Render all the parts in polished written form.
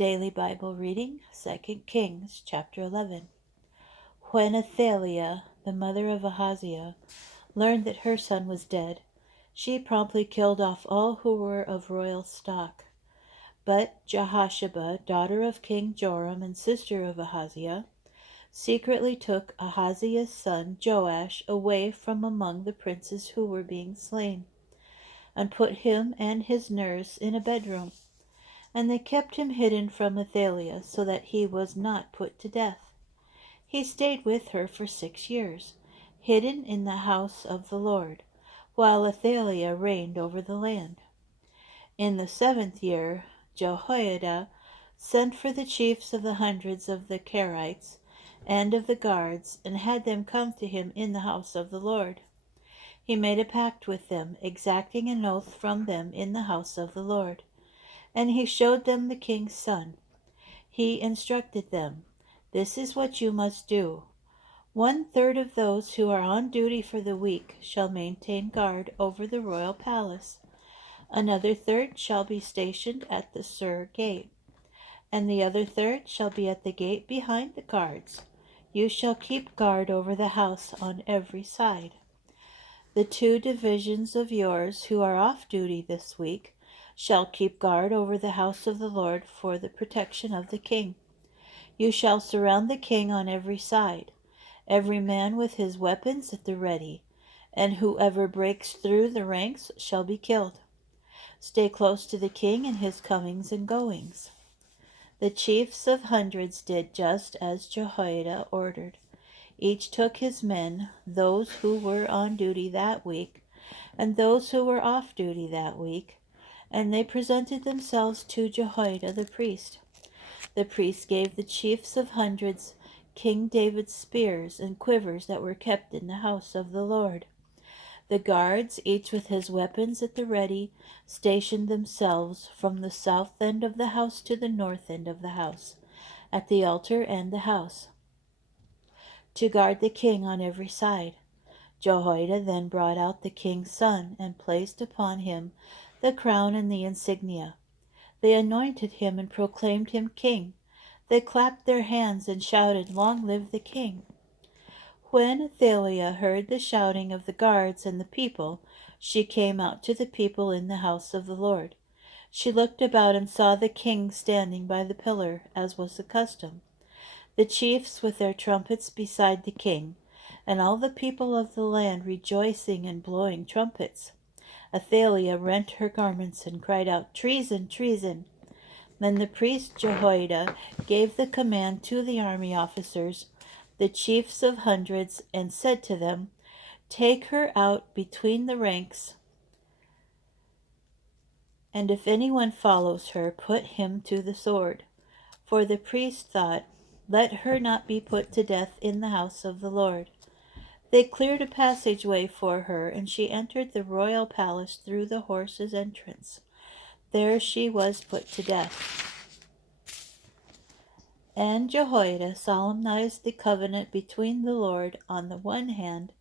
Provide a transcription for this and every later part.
Daily Bible reading, 2 Kings chapter 11. When Athaliah, the mother of Ahaziah, learned that her son was dead, she promptly killed off all who were of royal stock. But Jehosheba, daughter of King Joram and sister of Ahaziah, secretly took Ahaziah's son Joash away from among the princes who were being slain, and put him and his nurse in a bedroom. And they kept him hidden from Athaliah, so that he was not put to death. He stayed with her for 6 years, hidden in the house of the Lord, while Athaliah reigned over the land. In the 7th year, Jehoiada sent for the chiefs of the hundreds of the Kerites and of the guards, and had them come to him in the house of the Lord. He made a pact with them, exacting an oath from them in the house of the Lord. And he showed them the king's son. He instructed them, "This is what you must do. 1/3 of those who are on duty for the week shall maintain guard over the royal palace. Another third shall be stationed at the Sur gate, and the other third shall be at the gate behind the guards. You shall keep guard over the house on every side. The 2 divisions of yours who are off duty this week shall keep guard over the house of the Lord for the protection of the king. You shall surround the king on every side, every man with his weapons at the ready, and whoever breaks through the ranks shall be killed. Stay close to the king in his comings and goings." The chiefs of hundreds did just as Jehoiada ordered. Each took his men, those who were on duty that week, and those who were off duty that week, and they presented themselves to Jehoiada the priest. The priest gave the chiefs of hundreds King David's spears and quivers that were kept in the house of the Lord. The guards, each with his weapons at the ready, stationed themselves from the south end of the house to the north end of the house, at the altar and the house, to guard the king on every side. Jehoiada then brought out the king's son, and placed upon him the crown and the insignia. They anointed him and proclaimed him king. They clapped their hands and shouted, "Long live the king!" When Athaliah heard the shouting of the guards and the people, she came out to the people in the house of the Lord. She looked about and saw the king standing by the pillar, as was the custom, the chiefs with their trumpets beside the king, and all the people of the land rejoicing and blowing trumpets. Athaliah rent her garments and cried out, "Treason! Treason!" Then the priest Jehoiada gave the command to the army officers, the chiefs of hundreds, and said to them, "Take her out between the ranks, and if anyone follows her, put him to the sword." For the priest thought, "Let her not be put to death in the house of the Lord." They cleared a passageway for her, and she entered the royal palace through the horses' entrance. There she was put to death. And Jehoiada solemnized the covenant between the Lord on the one hand,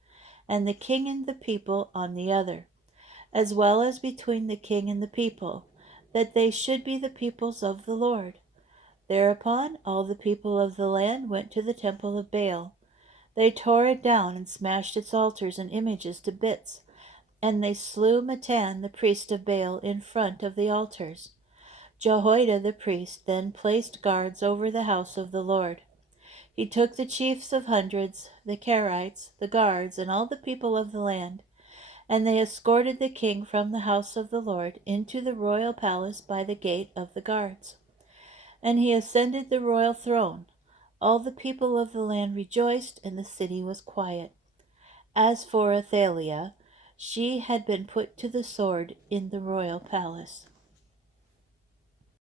and the king and the people on the other, as well as between the king and the people, that they should be the peoples of the Lord. Thereupon all the people of the land went to the temple of Baal. They tore it down and smashed its altars and images to bits, and they slew Mattan the priest of Baal in front of the altars. Jehoiada the priest then placed guards over the house of the Lord. He took the chiefs of hundreds, the Kerites, the guards, and all the people of the land, and they escorted the king from the house of the Lord into the royal palace by the gate of the guards. And he ascended the royal throne. All the people of the land rejoiced, and the city was quiet. As for Athaliah, she had been put to the sword in the royal palace.